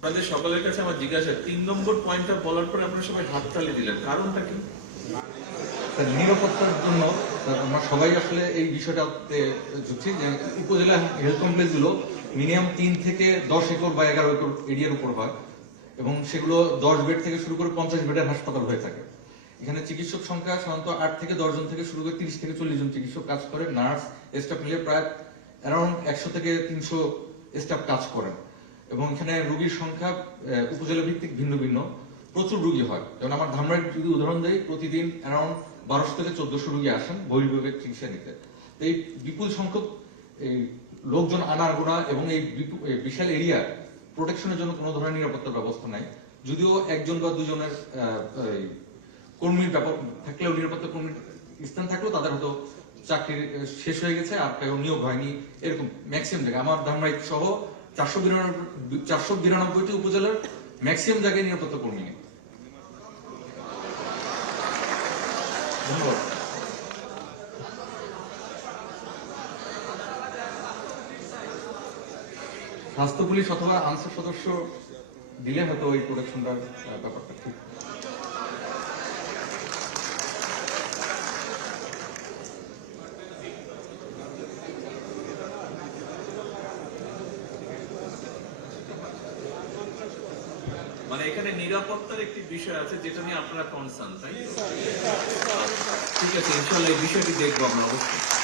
আপনাদের সকলের কাছে আমার জিজ্ঞাসা, ৩ নম্বর পয়েন্টটা বলার পরে আপনারা সবাই হাততালি দিলেন, কারণটা কি? নিরাপত্তার জন্য আমরা সবাই আসলে এই বিষয়টাতে ঝুঁকছি যে উপজেলা হেলথ কমপ্লেক্স গুলো মিনিমাম 3 থেকে 10 একর বা 11 একর এরিয়ার উপর হয় এবং সেগুলো 10 বেড থেকে শুরু করে 50 বেডের হাসপাতাল হয়ে থাকে। এখানে চিকিৎসক সংখ্যা সাধারণত 8 থেকে 10 জন থেকে শুরু করে 30 থেকে 40 জন চিকিৎসক কাজ করে, নার্স স্টাফ মিলে প্রায় অ্যারাউন্ড 100 থেকে 300 স্টাফ কাজ করেন এবং এখানে রোগীর সংখ্যা উপজেলা ভিত্তিক ভিন্ন ভিন্ন, প্রচুর রোগী হয়। যেমন আমার ধামরাইয়ের যদি উদাহরণ দেই, প্রতিদিন অ্যারাউন্ড 1200 থেকে 1400 রোগী আসেন বহির্বিভাগের চিকিৎসা নিতে। এই বিপুল সংখ্যক এই লোকজন আনাগোনা এবং এই বিশাল এরিয়া প্রোটেকশনের জন্য কোনো ধরনের নিরাপত্তার ব্যবস্থা নাই। যদিও একজন বা দুজনের কর্মীর ব্যাপার থাকলেও, নিরাপত্তা কর্মীর স্থান থাকলেও তাদের হয়তো চাকরি শেষ হয়ে গেছে আর কেউ নিয়োগ হয়নি, এরকম ম্যাক্সিমাম জায়গায় আমার ধামরাই সহ 492টি উপজেলার ম্যাক্সিমাম জায়গায় নিরাপত্তা কর্মী নেই। ধন্যবাদ। স্বাস্থ্য পুলিশ অথবা আনসার সদস্য দিলে হয়তো ওই প্রোটেকশনটার ব্যাপারটা ঠিক। মানে এখানে নিরাপত্তার একটি বিষয় আছে যেটা নিয়ে আপনারা কনসার্ন, তাই? ঠিক আছে, ইনশাআল্লাহ এই বিষয়টি দেখবো আমরা অবশ্যই।